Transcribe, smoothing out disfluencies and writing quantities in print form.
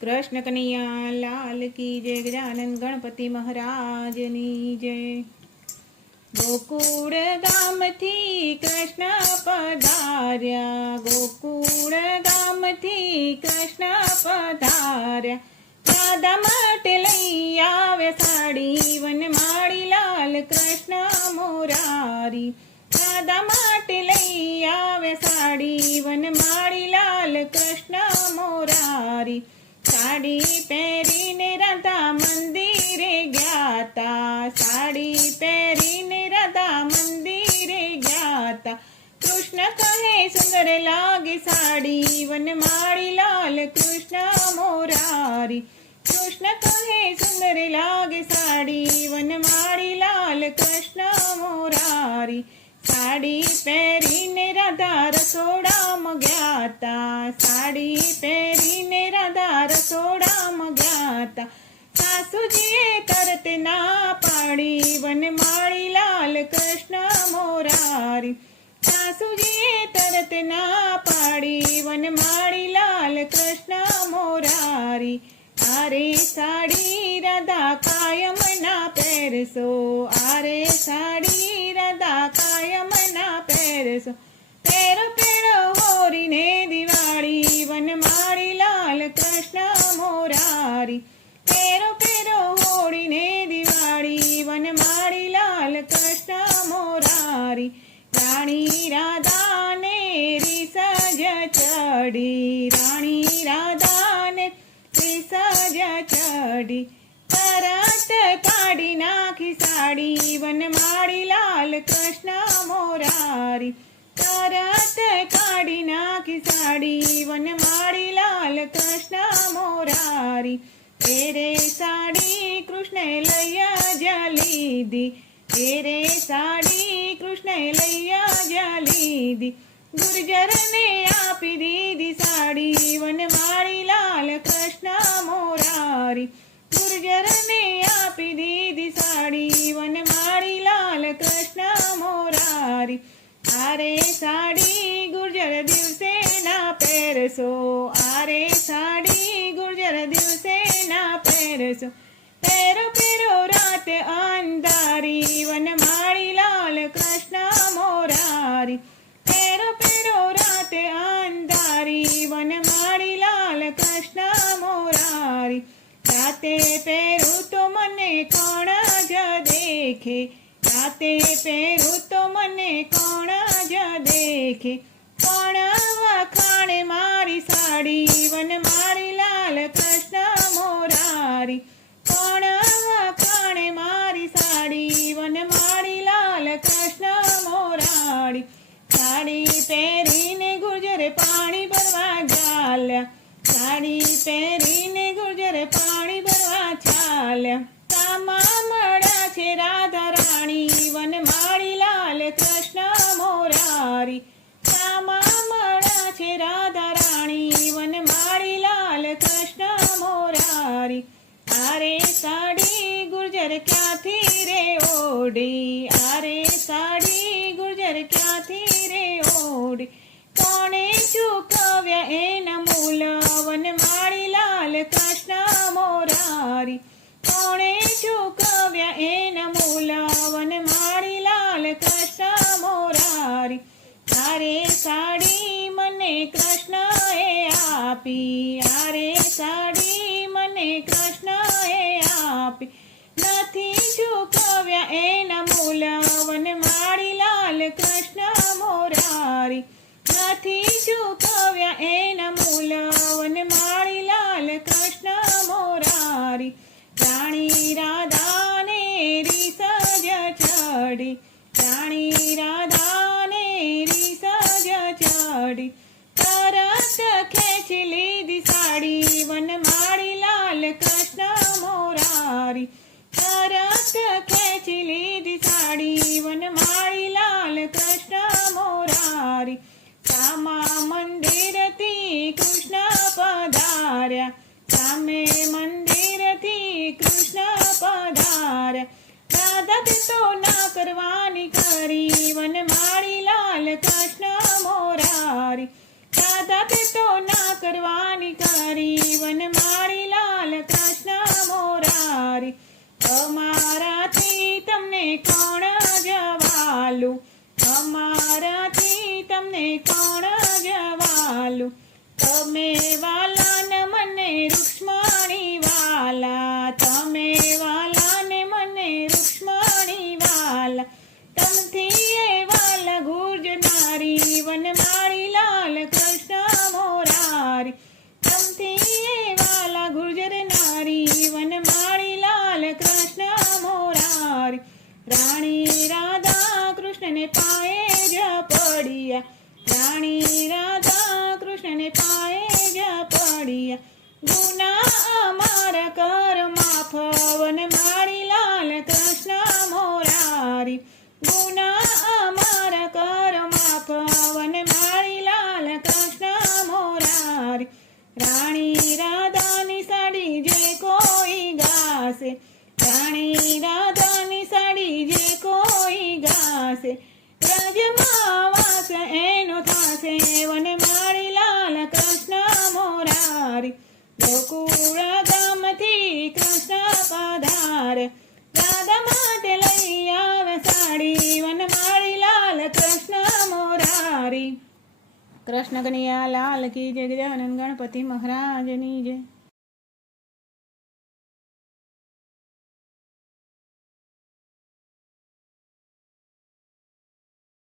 कृष्ण कन्हैया लाल की जय। गजानन गणपति महाराजनी जय। गोकुळ गामथी कृष्ण पधार्या, गोकुळ गामथी कृष्ण पधार्या। राधा માટે લઈ આવે સાડી, વનમાળી લાલ કૃષ્ણ મોરારી। રાધા માટે લઈ આવે સાડી, વનમાળી લાલ કૃષ્ણ મોરારી। સાડી પહેરીને રાધા મંદિરે ગયાતા, સાડી પહેરીને રાધા મંદિરે ગયાતા। કૃષ્ણ કહે સુંદર લાગે સાડી, વનમાળી લાલ કૃષ્ણ મોરારી। કૃષ્ણ કહે સુંદર લાગે સાડી, વનમાળી લાલ કૃષ્ણ મોરારી। સાડી પહેરીને રાધા રસોડામાં ગયાતા, સાડી પહેરીને રાધા રસોડામાં ગયાતા। સાસુજીએ તરત ના પાડી, વનમાળી લાલ કૃષ્ણ મોરારી। સાસુજીએ તરત ના પાડી, વનમાળી લાલ કૃષ્ણ મોરારી। આરે સાડી રાધા કાયમ ના પહેરશો, આરે સાડી રાધા કાયમ ના પહેરશો। પેરો પેરો હોરીને દિવાળી, વનમાળી લાલ કૃષ્ણ મોરારી। પેરો પેરો હોળીને દિવાળી, વનમાળી લાલ કૃષ્ણ મોરારી। રાણી રાધાને રીસ જ ચડી, રાણી રાધાને રીસ જ ચડી। તરત કાઢી નાખી સાડી, વનમાળી લાલ કૃષ્ણ મોરારી। તરત કાઢી નાખી સાડી, વનમાળી લાલ કૃષ્ણ મોરારી। તેરે સાડી કૃષ્ણે લઈ જ લીધી, તેરે સાડી કૃષ્ણે લઈ જ લીધી। ગુર્જરને આપી દીધી સાડી, વનમાળી લાલ કૃષ્ણ મોરારી। ગુર્જરને આપી દીધી સાડી, વનમાળી લાલ કૃષ્ણ મોરારી। આરે સાડી ગુર્જર દિવસે ના પહેરશો, આરે સાડી ગુર્જર દિવસે ના પહેરશો। પેરો પેરો રાત અંધારી, વનમાળી લાલ કૃષ્ણ મોરારી। પેરો પેરો રાત અંધારી, વનમાળી લાલ કૃષ્ણ મોરારી। રાતે પહેરું તો મને કોણ જ દેખે, રાતે પહેરું તો મને કોણ જ દેખે। કોણ વખાણે મારી સાડી, વનમાળી લાલ કૃષ્ણ મોરારી। કોણ વખાણે મારી સાડી, વનમાળી લાલ કૃષ્ણ મોરારી। સાડી પહેરીને ગુર્જર પાણી ભરવા ચાલ્યા, સાડી પહેરીને ગુર્જર પાણી ભરવા ચાલ્યા। સામા મળ્યા છે રાધા રાણી, વનમાળી લાલ કૃષ્ણ મોરારી। સામા મળ્યા છે રાધા રાણી, વનમાળી લાલ કૃષ્ણ મોરારી। આરે સાડી ગુર્જર ક્યાંથી રે ઓઢી, આરે સાડી ગુર્જર ક્યાંથી રે ઓઢી। કોણે ચૂકવ્યા એના મૂલ, વનમાળી લાલ કૃષ્ણ મોરારી। કોણે ચૂકવ્યા એના મૂલ, વનમાળી લાલ કૃષ્ણ મોરારી। આરે સાડી મને કૃષ્ણએ આપી, આરે સાડી મને કૃષ્ણએ આપી। નથી ચૂકવ્યા એના મૂલ, વનમાળી લાલ કૃષ્ણ મોરારી। નથી ચૂકવ્યા એના મૂલ, વનમાળી લાલ કૃષ્ણ મોરારી। રાણી રાધાને રીસ જ ચડી, રાણી રાધાને રીસ જ ચડી। તરત ખેંચી લીધી સાડી, વનમાળી લાલ કૃષ્ણ મોરારી। તરત ખેંચી લીધી સાડી, વનમાળી લાલ કૃષ્ણ મોરારી। સામા મંદિરથી કૃષ્ણ પધાર્યા, સામે મંદિરથી કૃષ્ણ પધાર્યા। રાધા તે તો ના કરવાની કરી, વનમાળી લાલ કૃષ્ણ મોરારી। રાધા તે તો ના કરવાની કરી, વનમાળી મોરારી અમારાથી તમને કોણ જવાલું અમારાથી તમને કોણ જવાલું તમે વાલા ને મને રૂક્ષ્મણી વાલા તમે વાલા ને મને રૂક્ષ્મણી વાલા તમથી એ વાલા ગુર્જનારી વનમાળી લાલ કૃષ્ણ મોરારી તમથી એ વાલા ગુર્જર નારી વનમાળી લાલ કૃષ્ણ મોરારી રાણી રાધા કૃષ્ણને પાયે જ પડ્યા રાણી રાધા કૃષ્ણને પાયે જ પડ્યા ગુના અમારા કર માફ વનમાળી લાલ કૃષ્ણ મોરારી ગુના અમારા કર માફ વનમાળી લાલ કૃષ્ણ મોરારી રાણી રાધાની સાડી જે કોઈ ગાશે રાણી રાધાની સાડી જે કોઈ ગાશે વ્રજમાં વાસ એનો થાશે વનમાળી લાલ કૃષ્ણ મોરારી ગોકુળ ગામથી કૃષ્ણ પધાર રાધા માટે લઈ આવે સાડી વનમાળી લાલ કૃષ્ણ મોરારી કૃષ્ણ કનૈયા લાલ કી જય ગજાનન ગણપતિ મહારાજની જય